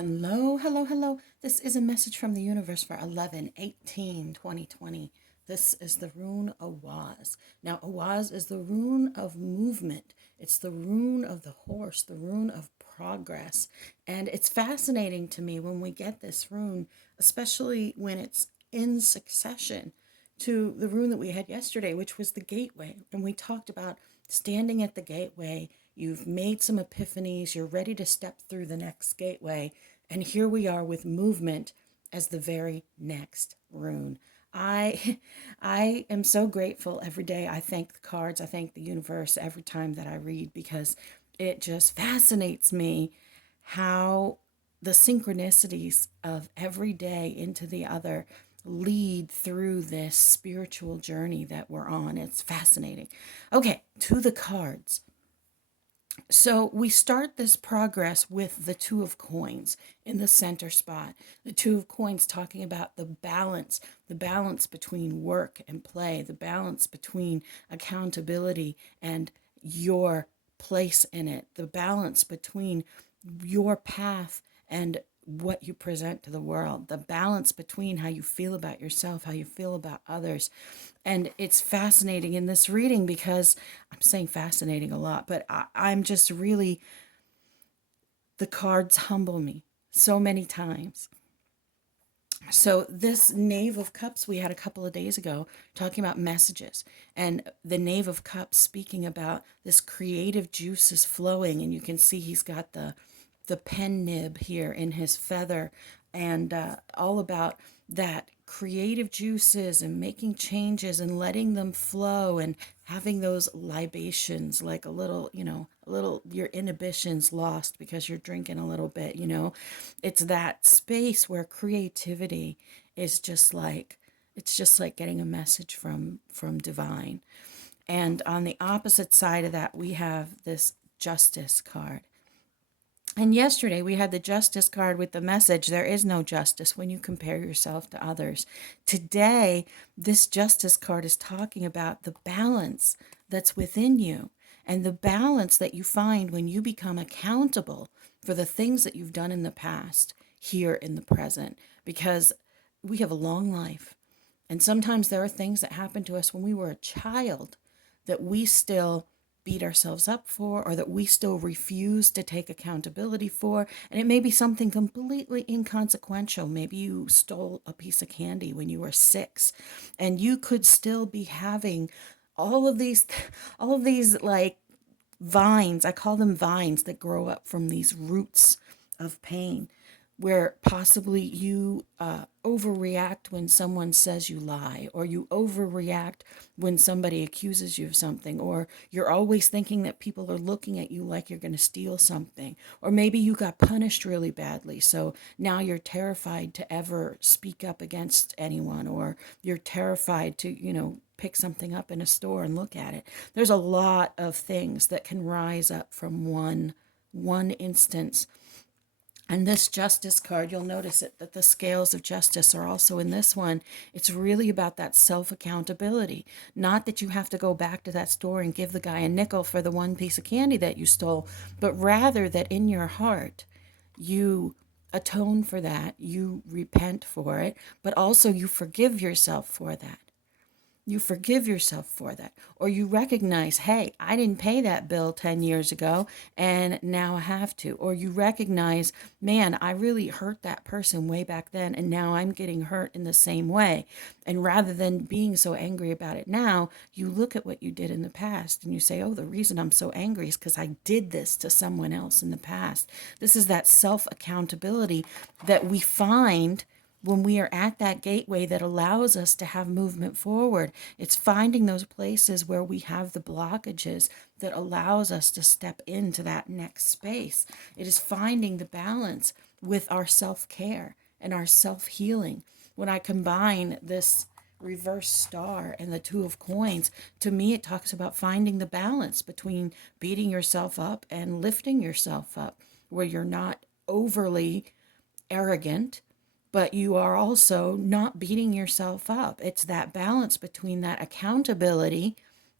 Hello, hello, hello. This is a message from the universe for 11/18/2020. This is the rune Awaz. Now, Awaz is the rune of movement. It's the rune of the horse, the rune of progress. And it's fascinating to me when we get this rune, especially when it's in succession to the rune that we had yesterday, which was the gateway. And we talked about standing at the gateway. You've made some epiphanies. You're ready to step through the next gateway. And here we are with movement as the very next rune. I I am so grateful every day. I thank the cards. I thank the universe every time that I read because it just fascinates me how the synchronicities of every day into the other lead through this spiritual journey that we're on. It's fascinating. Okay, to the cards. So we start this progress with the Two of Coins in the center spot. The Two of Coins talking about the balance between work and play, the balance between accountability and your place in it, the balance between your path and what you present to the world, the balance between how you feel about yourself, how you feel about others. And it's fascinating in this reading because I'm saying fascinating a lot, but I'm just really, the cards humble me so many times. So, this Knave of Cups we had a couple of days ago talking about messages, and the Knave of Cups speaking about this creative juices flowing, and you can see he's got the pen nib here in his feather, and all about that creative juices and making changes and letting them flow and having those libations, like a little, a little, your inhibitions lost because you're drinking a little bit. It's that space where creativity is just like, it's just like getting a message from divine. And on the opposite side of that, we have this Justice card. And yesterday we had the Justice card with the message, there is no justice when you compare yourself to others. Today, this Justice card is talking about the balance that's within you and the balance that you find when you become accountable for the things that you've done in the past here in the present. Because we have a long life. And sometimes there are things that happened to us when we were a child that we still beat ourselves up for, or that we still refuse to take accountability for. And it may be something completely inconsequential. Maybe you stole a piece of candy when you were 6, and you could still be having all of these, all of these like vines. I call them vines that grow up from these roots of pain, where possibly you overreact when someone says you lie, or you overreact when somebody accuses you of something, or you're always thinking that people are looking at you like you're going to steal something, or maybe you got punished really badly, so now you're terrified to ever speak up against anyone, or you're terrified to, pick something up in a store and look at it. There's a lot of things that can rise up from one instance. And this Justice card, you'll notice it that the scales of justice are also in this one. It's really about that self accountability. Not that you have to go back to that store and give the guy a nickel for the one piece of candy that you stole, but rather that in your heart, you atone for that, you repent for it, but also you forgive yourself for that. You forgive yourself for that. Or you recognize, hey, I didn't pay that bill 10 years ago and now I have to. Or you recognize, man, I really hurt that person way back then and now I'm getting hurt in the same way. And rather than being so angry about it now, you look at what you did in the past and you say, oh, the reason I'm so angry is because I did this to someone else in the past. This is that self accountability that we find when we are at that gateway that allows us to have movement forward. It's finding those places where we have the blockages that allows us to step into that next space. It is finding the balance with our self-care and our self-healing. When I combine this reverse star and the Two of Coins, to me it talks about finding the balance between beating yourself up and lifting yourself up, where you're not overly arrogant, but you are also not beating yourself up. It's that balance between that accountability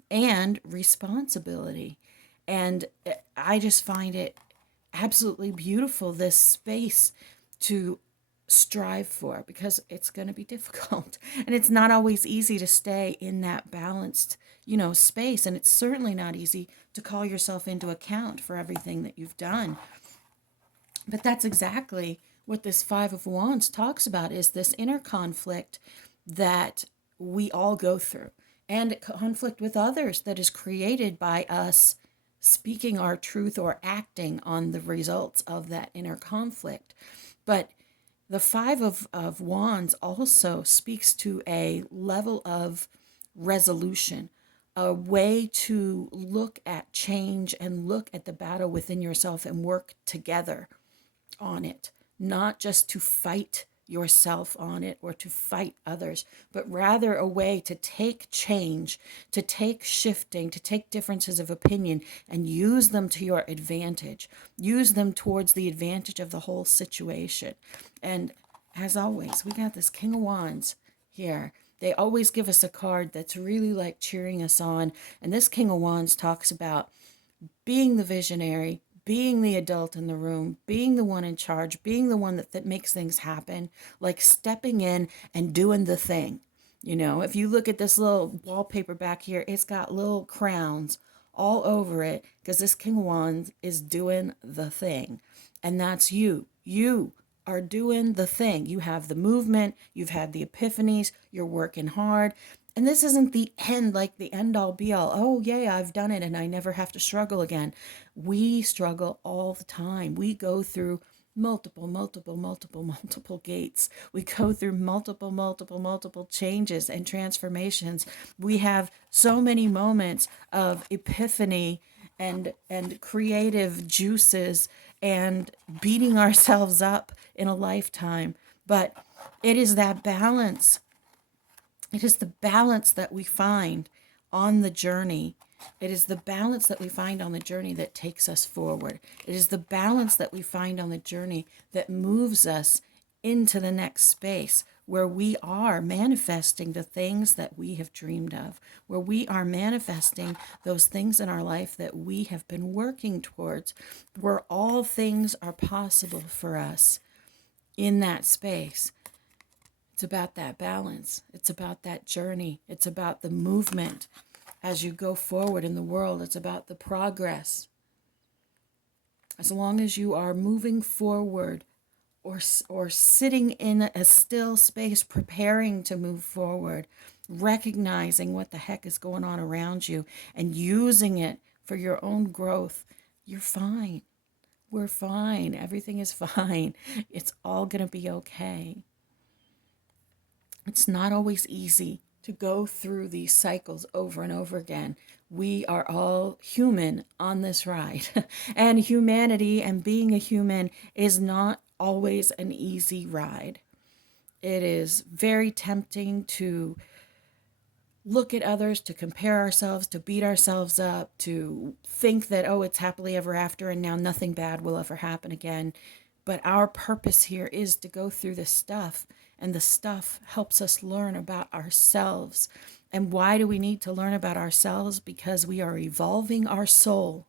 and responsibility. And I just find it absolutely beautiful, this space to strive for, because it's going to be difficult and it's not always easy to stay in that balanced, space. And it's certainly not easy to call yourself into account for everything that you've done. But that's exactly what this Five of Wands talks about, is this inner conflict that we all go through, and conflict with others that is created by us speaking our truth or acting on the results of that inner conflict. But the Five of Wands also speaks to a level of resolution, a way to look at change and look at the battle within yourself and work together on it, not just to fight yourself on it or to fight others, but rather a way to take change, to take shifting, to take differences of opinion and use them to your advantage. Use them towards the advantage of the whole situation. And as always, we got this King of Wands here. They always give us a card that's really like cheering us on. And this King of Wands talks about being the visionary, being the adult in the room, being the one in charge, being the one that makes things happen, like stepping in and doing the thing. If you look at this little wallpaper back here, it's got little crowns all over it because this King of Wands is doing the thing. And that's you. You are doing the thing. You have the movement, you've had the epiphanies, you're working hard. And this isn't the end, like the end all be all. Oh, yay, I've done it and I never have to struggle again. We struggle all the time. We go through multiple gates. We go through multiple changes and transformations. We have so many moments of epiphany and creative juices and beating ourselves up in a lifetime. But it is that balance. It is the balance that we find on the journey. It is the balance that we find on the journey that takes us forward. It is the balance that we find on the journey that moves us into the next space where we are manifesting the things that we have dreamed of, where we are manifesting those things in our life that we have been working towards, where all things are possible for us in that space. It's about that balance. It's about that journey. It's about the movement as you go forward in the world. It's about the progress. As long as you are moving forward or sitting in a still space, preparing to move forward, recognizing what the heck is going on around you and using it for your own growth, you're fine. We're fine. Everything is fine. It's all going to be okay. It's not always easy to go through these cycles over and over again. We are all human on this ride. And humanity and being a human is not always an easy ride. It is very tempting to look at others, to compare ourselves, to beat ourselves up, to think that, oh, it's happily ever after and now nothing bad will ever happen again. But our purpose here is to go through this stuff, and the stuff helps us learn about ourselves. And why do we need to learn about ourselves? Because we are evolving our soul.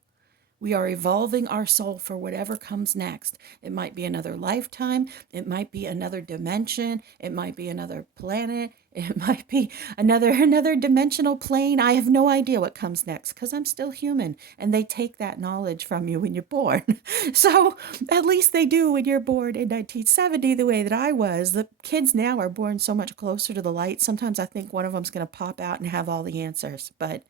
We are evolving our soul for whatever comes next. It might be another lifetime. It might be another dimension. It might be another planet. It might be another dimensional plane. I have no idea what comes next because I'm still human, and they take that knowledge from you when you're born. So at least they do when you're born in 1970 the way that I was. The kids now are born so much closer to the light. Sometimes I think one of them's going to pop out and have all the answers, but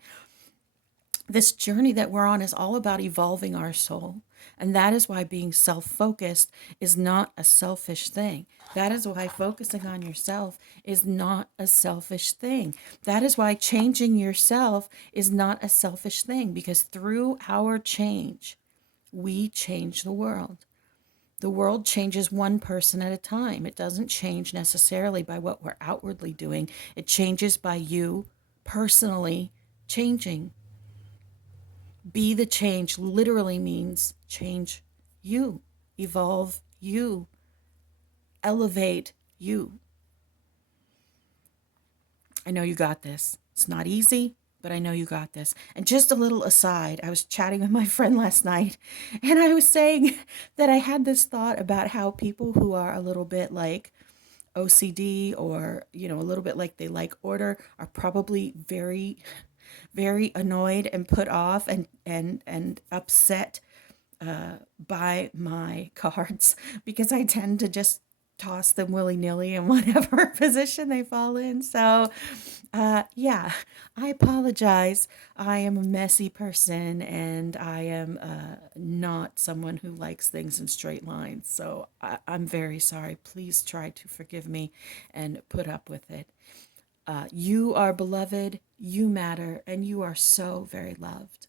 this journey that we're on is all about evolving our soul. And that is why being self-focused is not a selfish thing. That is why focusing on yourself is not a selfish thing. That is why changing yourself is not a selfish thing, because through our change, we change the world. The world changes one person at a time. It doesn't change necessarily by what we're outwardly doing. It changes by you personally changing. Be the change literally means change you, evolve you, elevate you. I know you got this. It's not easy. but I know you got this. And just a little aside, I was chatting with my friend last night, and I was saying that I had this thought about how people who are a little bit like OCD, or, a little bit like they like order, are probably very, very annoyed and put off and upset by my cards, because I tend to just toss them willy nilly in whatever position they fall in. So, yeah, I apologize. I am a messy person, and I am not someone who likes things in straight lines. So, I'm very sorry. Please try to forgive me and put up with it. You are beloved, you matter, and you are so very loved.